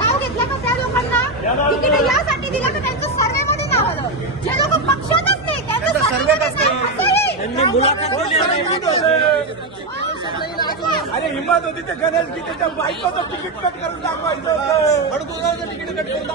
नाव घेतलं का त्या लोकांना तिकीट यासाठी दिलं का त्यांचं सर्वेमध्ये नाव आलं. जे लोक पक्षातच नाही त्यांचं सर्वेमध्ये नाव त्यांनी मुलाखत दिली. अरे हिंमत होती ते गणेश की त्याच्या बायकोचं तिकीट कट करून दाखवायचं होतं. तिकीट कट करून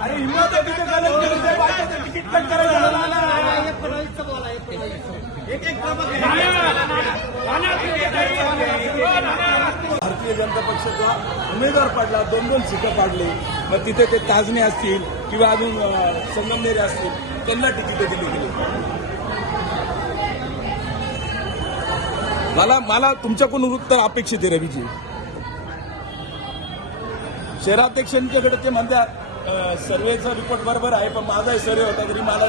अरे हिंमत होती ते गणेश की त्याच्या बायकोचं तिकीट कट करायचं. भारतीय जनता पक्षाचा उमेदवार पडला, 2-2 सीटं पाडली. मग तिथे ते ताजणे असतील किंवा अजून संगमनेरी असतील त्यांना तिकीट दिली गेली. मला तुमच्याकडून उत्तर अपेक्षित आहे रवीजी. शहराध्यक्षांच्याकडे ते म्हणतात सर्वेचा रिपोर्ट बरोबर आहे, पण माझाही सर्वे होता तरी मला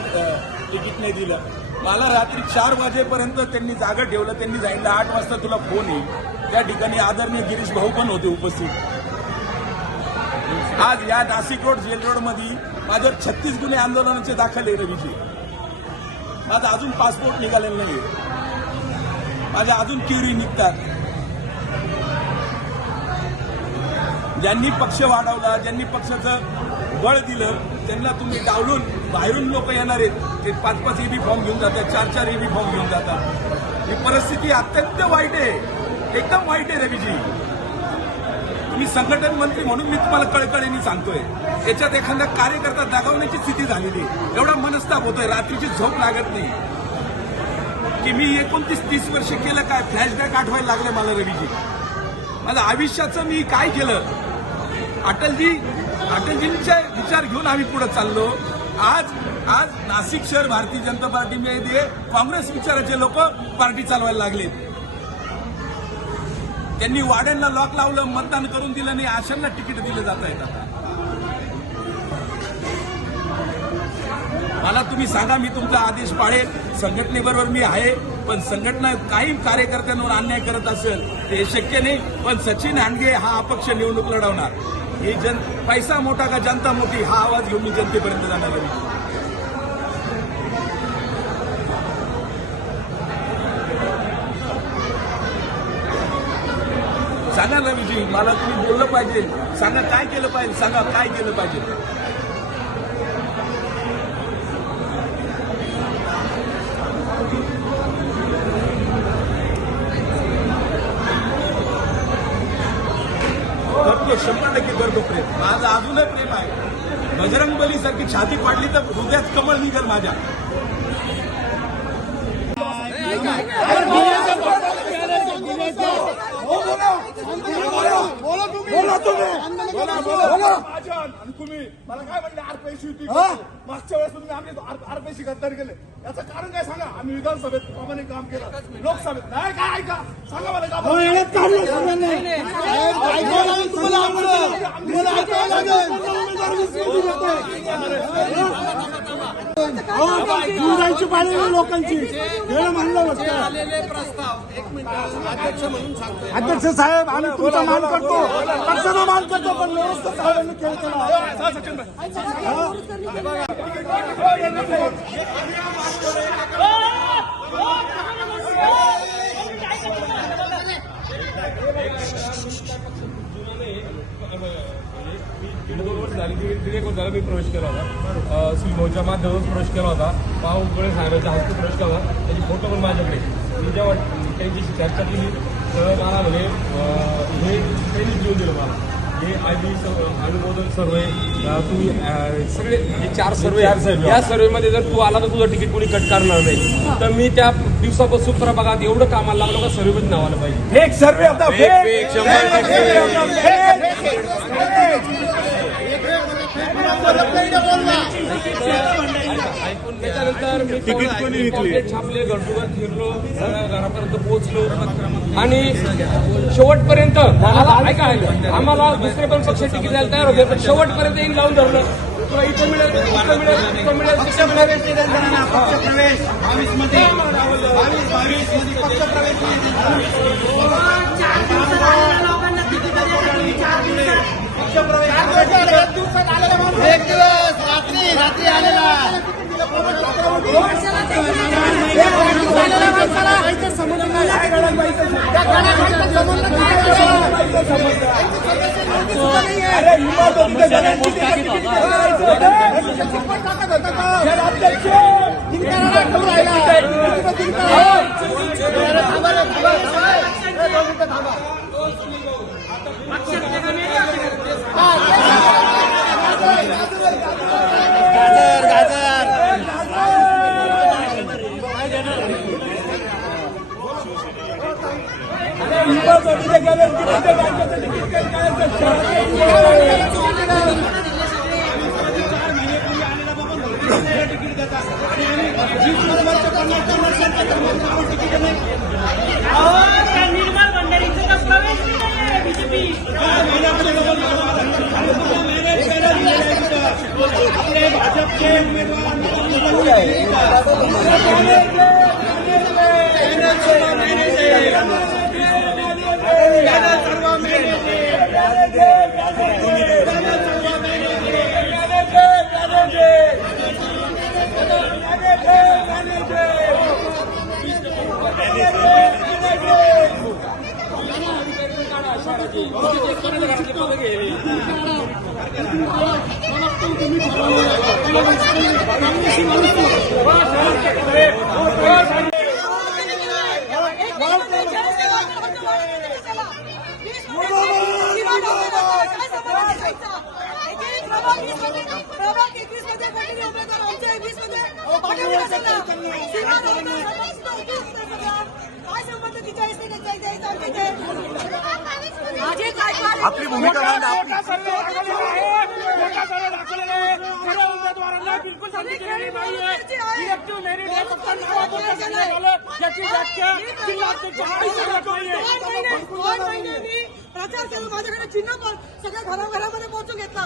तिकीट नाही दिलं. मला रात्री 4 वाजेपर्यंत त्यांनी जागा ठेवलं. त्यांनी सांगितलं 8 वाजता तुला फोन येईल. त्या ठिकाणी आदरणीय गिरीश भाऊ पण होते उपस्थित. आज या नाशिक रोड जेल रोडमध्ये माझ्यावर 36 गुन्हे आंदोलनाचे दाखल आहे रवीजी. माझा अजून पासपोर्ट निघालेला नाही. माझ्या अजून क्युरी निघतात. ज्यांनी पक्ष वाढवला, ज्यांनी पक्षाचं बळ दिलं त्यांना तुम्ही डावलून बाहेरून लोक येणार आहेत. ते 5-5 EB फॉर्म घेऊन जातात, 4-4 EB फॉर्म घेऊन जातात. ही परिस्थिती अत्यंत वाईट आहे, एकदम वाईट आहे रवीजी. तुम्ही संघटन मंत्री म्हणून मी तुम्हाला कळकळीने सांगतोय. याच्यात एखादा कार्यकर्ता दगावण्याची स्थिती झालेली. एवढा मनस्ताप होतोय, रात्रीची झोप लागत नाही की मी 29-30 वर्ष केलं काय. फ्लॅशबॅक आठवायला लागले मला रवीजी. माझं आयुष्याचं मी काय केलं. अटलजींचे विचार घेऊन आम्ही पुढे चाललो. आज नाशिक शहर भारतीय जनता पार्टीमध्ये काँग्रेस विचाराचे लोक पार्टी चालवायला लागले. त्यांनी वाड्यांना लॉक लावलं, मतदान करून दिलं नाही, अशांना तिकीट दिले जात आहेत. आता मला तुम्ही सांगा, मी तुमचा आदेश पाळेल. संघटनेबरोबर मी आहे, पण संघटना काही कार्यकर्त्यांवर अन्याय करत असेल ते शक्य नाही. पण सचिन हांडगे हा अपक्ष निवडणूक लढवणार. ही पैसा मोठा का जनता मोठी हा आवाज घेऊन मी जनतेपर्यंत जाणार आहे. सांगा रवीजी, मला तुम्ही बोललं पाहिजे. सांगा काय केलं पाहिजे, सांगा काय केलं पाहिजे. करतो 100% करतो प्रेम. माझं अजूनही प्रेम आहे. बजरंग बली सारखी छाती पाडली तर हृदयात कमळ निघेल माझ्या. तुम्ही मला काय म्हणले आरपीआयची युती मागच्या वेळेस तुम्ही आम्ही आरपीआयशी गद्दारी केले. याचं कारण काय सांगा. आम्ही विधानसभेत प्रामाणिक काम केलं, लोकसभेत नाही. काय ऐका सांगा मला. लोकांची म्हणलं प्रस्ताव अध्यक्ष साहेब आम्ही तुमचा मान करतो, पक्षाचा मान करतो, पण व्यवस्थित साहेबांनी खेळ केला. मी प्रवेश केला होता, सिल्मोच्या माध्यमातून प्रवेश केला होता. पाहुगळे साहेबांच्या हस्ते प्रवेश केला होता. त्याची फोटो पण माझ्याकडे. मी जेव्हा त्यांच्याशी चर्चा केली तर मला म्हणे हे त्यांनीच लिहून दिलं मला. हे अनुमोदन सर्वे तुम्ही सगळे हे 4 सर्वे, या सर्वेमध्ये जर तू आला तर तुझं तिकीट कोणी कट करणार नाही. तर मी त्या दिवसापासून प्रभागात एवढं कामाला लागलो का सर्वेमध्ये नाव आलं पाहिजे. एक सर्वे होता. त्यानंतर मी पॉम्पलेट छापले, घरटुघर फिरलो, सगळ्या घरापर्यंत पोहोचलो आणि शेवटपर्यंत आम्हाला दुसरे पण पक्ष तिकीट द्यायला तयार होते, पण शेवटपर्यंत येऊन लावून धरलं. तुला इथं मिळेल, इथं मिळेल, इथं मिळेल, तिथं मिळेल. एक दिवस रात्री आलेला निर्मल भंडारीचा तर प्रवेश नाही बीजेपी. भाजपचे आपली भूमिका उमेदवारांना बिलकुल संधी दिलेली नाहीये. इलेक्टिव्ह मेरिट हे फक्त नावापुरतं झालं, याची व्याख्या जिल्हाध्यक्ष प्रचार केला. माझ्याकडे चिन्ह पण सगळ्या घराघरामध्ये पोहोचून घेतला.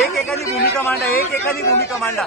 एकेकानी भूमिका मांडा.